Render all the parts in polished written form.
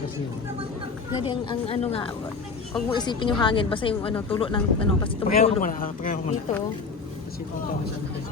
kasi yun. Jadi ang ano nga, huwag mo isipin yung hangin, basta yung ano, tulo ng ano, kasi Pagkaya ko tumutulo. muna, pagkaya ko muna. Dito. Kasi punta ko sa akin.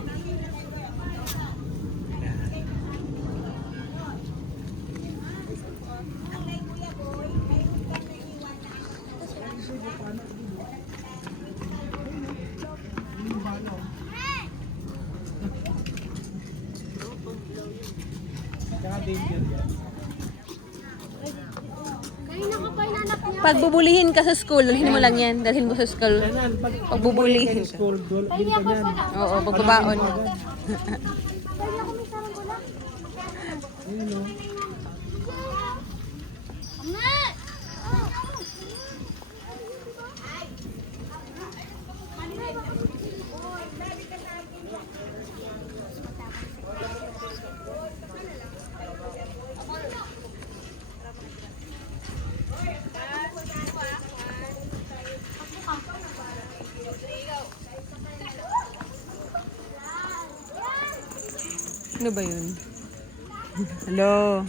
Pag bubulihin ka sa school, dalhin mo lang yan. Dalhin mo sa school. Pag bubulihin ka. School, bili ka niyan. Oo, pagbabaon. Ayun o. Ano ba yun? Hello.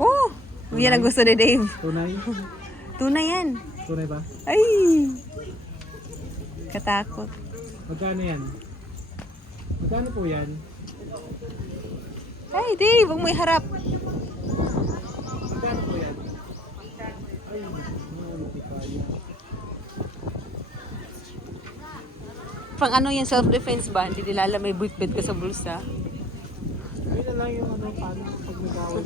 Oh! Yan ang gusto ni Dave. Tunay? Tunay yan. Tunay ba? Ay! Katakot. Magkano yan? Magkano po yan? Ay, Dave! Huwag mo iharap. Magkano po yan? Ay, hindi kaya. Pang ano yan, self-defense ba? Hindi nilala may buit-bit ka sa bulsa. Ayun na lang yung ano, paano pag nag-away.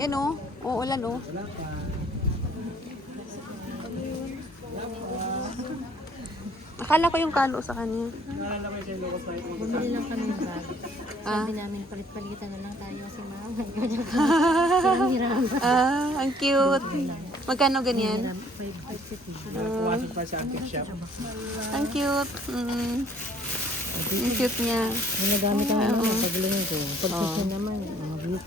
Yan o. Uulan o. Wala pa. Akala ko yung kalo sa kanya. Naalala ko yung locos tayo. Bumili lang kami ng bag. Ah. Sabi namin, palit-palitan na lang tayo si mama. Silang hiram. Ah, ang cute. Magkano ganyan? 550. Nakapuwasan pa sa antique shop. Ang cute. Mm. Ang cute niya. Ginagamit ang mga pagulungan ko. Pagsusun naman, mga group.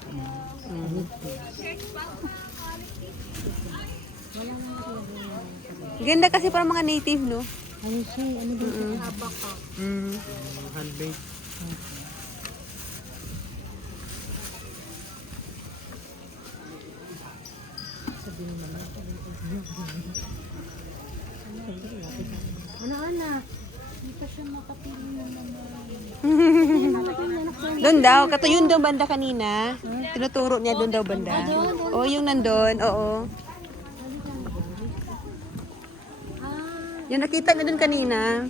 Ganda kasi para mga native, no? Ano siya? Ano ba ito? Habak ka. Mm. Handmade. Sabihin naman. Ano, anak? Hindi pa siya makapili ng mga... Doon daw, katuyun daw banda kanina. Tinuturo niya doon daw banda. Oo, yung nandun, oo. Yung nakita niya doon kanina.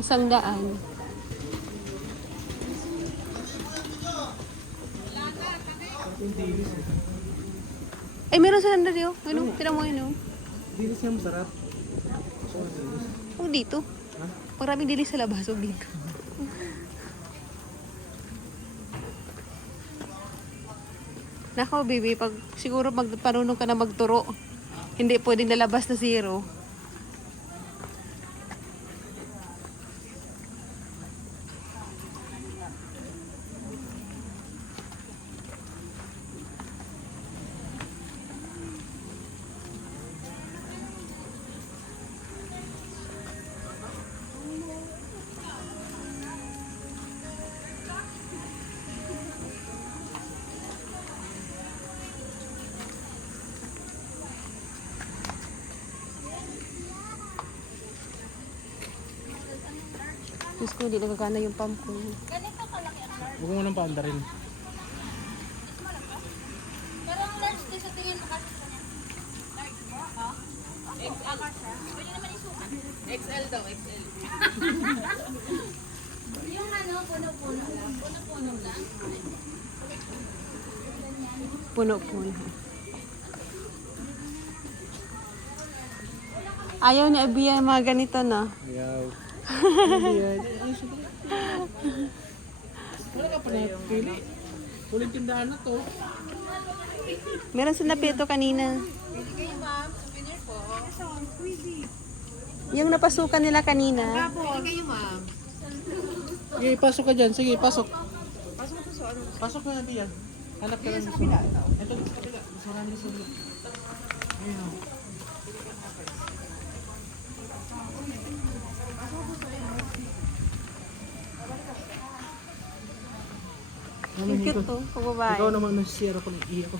Isang daan. Ay, meron sa nanda diyo. Ano? Tira mo yun, oh. Dilis niya masarap. Huwag dito. Ha? Maraming dilis sa labas, huwag dito. Nako, baby, pag siguro magparunong ka na magturo, hindi pwedeng lalabas na zero. Diyos ko, hindi nagkakana yung pump ko. Huwag mo nang paanda rin. Pero ang large din sa tingin mo kasi sa niya. Large mo? Oh. XL. Pwede naman isukat. XL daw, XL. Yung ano, puno-puno lang. Puno-puno lang. Puno-puno. Ayaw ni Abi yung mga ganito, no? Ayaw. Hindi yan. Ay, sobrang. Wala ka pa na pili. Ulit tindahan na to. Meron sa napito kanina. Pwede kayo ma'am, souvenir po. Yung napasukan nila kanina. Pwede kayo ma'am. Sige, pasok ka dyan. Sige, pasok. Pasok ka natin yan. Hanap ka lang. Sa kabila. Ito, sa kabila. Sarami sa kabila. Ayun o. Ang cute to, kababae. Ikaw naman nasisira ko ng iya ko.